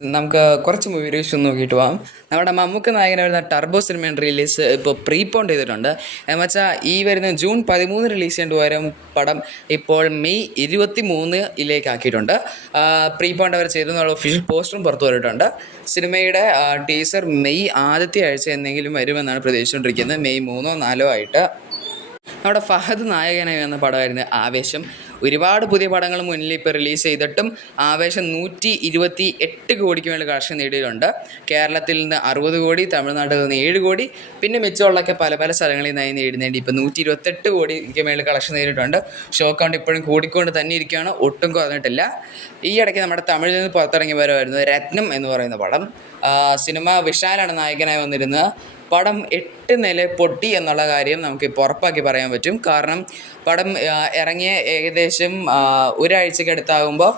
നമുക്ക് കുറച്ച് movie reviews ഒന്ന് നോക്കിയിട്ട് പോകാം. നമ്മുടെ മമ്മൂക്ക നായകനെ വരുന്ന ടർബോ സിനിമയുടെ റിലീസ് ഇപ്പോൾ പ്രീപോണ്ട് ചെയ്തിട്ടുണ്ട്. എന്ന് വെച്ചാൽ ഈ വരുന്ന ജൂൺ 13 റിലീസ് ചെയ്യേണ്ട പകരം പടം ഇപ്പോൾ മെയ് 23 ആക്കിയിട്ടുണ്ട്. പ്രീപോണ്ട് അവർ ചെയ്തു എന്നുള്ള ഒഫീഷ്യൽ പോസ്റ്ററും പുറത്തു വന്നിട്ടുണ്ട്. സിനിമയുടെ ടീസർ മെയ് ആദ്യത്തെ ആഴ്ച എന്തെങ്കിലും വരുമെന്നാണ് പ്രതീക്ഷിച്ചുകൊണ്ടിരിക്കുന്നത്. മെയ് 3 or 4 ആയിട്ട്. നമ്മുടെ ഫഹദ് നായകനായി വന്ന പടമായിരുന്നു ആവേശം. ഒരുപാട് പുതിയ പടങ്ങൾ മുന്നിൽ ഇപ്പോൾ റിലീസ് ചെയ്തിട്ടും ആവേശം 128 കോടിക്ക് മേളിൽ കളക്ഷൻ നേടിയിട്ടുണ്ട്. കേരളത്തിൽ നിന്ന് 60 കോടി, തമിഴ്നാട്ടിൽ നിന്ന് 7 കോടി, പിന്നെ മിച്ചമുള്ളൊക്കെ പല പല സ്ഥലങ്ങളിൽ നിന്നായി നേടി ഇപ്പോൾ 128 കോടിക്ക് മേളിൽ കളക്ഷൻ നേടിയിട്ടുണ്ട്. ഷോ കൗണ്ട് ഇപ്പോഴും കൂടിക്കൊണ്ട് തന്നെ ഇരിക്കുകയാണ്, ഒട്ടും കുറഞ്ഞിട്ടില്ല. ഈ ഇടയ്ക്ക് നമ്മുടെ തമിഴിൽ നിന്ന് പുറത്തിറങ്ങിയ പടമായിരുന്നു രത്നം എന്ന് പറയുന്ന പടം. സിനിമ വിശാലാണ് നായകനായി വന്നിരുന്നത്. പടം 8 നില പൊട്ടി എന്നുള്ള കാര്യം നമുക്കിപ്പോൾ ഉറപ്പാക്കി പറയാൻ പറ്റും. കാരണം പടം ഇറങ്ങിയ ഏകദേശം ഒരാഴ്ചയ്ക്ക് അടുത്താകുമ്പോൾ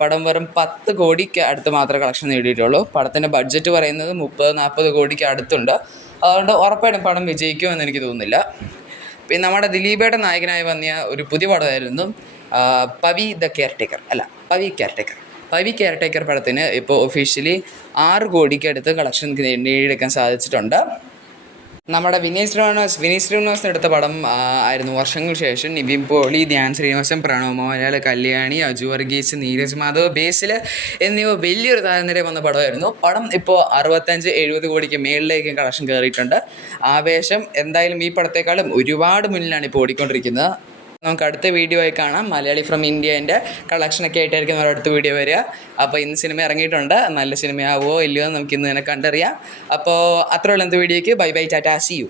പടം വെറും 10 കോടിക്ക് അടുത്ത് മാത്രമേ കളക്ഷൻ നേടിയിട്ടുള്ളൂ. പടത്തിൻ്റെ ബഡ്ജറ്റ് പറയുന്നത് 30-40 കോടിക്ക് അടുത്തുണ്ട്. അതുകൊണ്ട് ഉറപ്പായിട്ടും പടം വിജയിക്കുമെന്ന് എനിക്ക് തോന്നുന്നില്ല. പിന്നെ നമ്മുടെ ദിലീപയുടെ നായകനായി വന്നിയ ഒരു പുതിയ പടമായിരുന്നു പവി കെയർ ടേക്കർ പടത്തിന് ഇപ്പോൾ ഒഫീഷ്യലി 6 കോടിക്ക് അടുത്ത് കളക്ഷൻ നേടിയെടുക്കാൻ സാധിച്ചിട്ടുണ്ട്. നമ്മുടെ വിനീത് ശ്രീനിവാസൻ എടുത്ത പടം ആയിരുന്നു വർഷങ്ങൾക്ക് ശേഷം. നിവിൻ പോളി, ധ്യാൻ ശ്രീനിവാസൻ, പ്രണവ് മോഹൻലാൽ, കല്യാണി, അജു വർഗീസ്, നീരജ് മാധവ്, ബേസിൽ എന്നിവ വലിയൊരു താരനിര വന്ന പടമായിരുന്നു. പടം ഇപ്പോൾ 65-70 കോടിക്ക് മേളിലേക്ക് കളക്ഷൻ കയറിയിട്ടുണ്ട്. ആവേശം എന്തായാലും ഈ പടത്തെക്കാളും ഒരുപാട് മുന്നിലാണ് ഇപ്പോൾ ഓടിക്കൊണ്ടിരിക്കുന്നത്. നമുക്ക് അടുത്ത വീഡിയോ ആയി കാണാം. മലയാളി ഫ്രം ഇന്ത്യൻ്റെ കളക്ഷനൊക്കെ ആയിട്ടായിരിക്കും നമ്മുടെ അടുത്ത വീഡിയോ വരിക. അപ്പോൾ ഇന്ന് സിനിമ ഇറങ്ങിയിട്ടുണ്ട്. നല്ല സിനിമയാവോ ഇല്ലയോ എന്ന് നമുക്കിന്ന് തന്നെ കണ്ടറിയാം. അപ്പോൾ അത്രയുള്ള വീഡിയോയ്ക്ക് bye bye, tata, see U.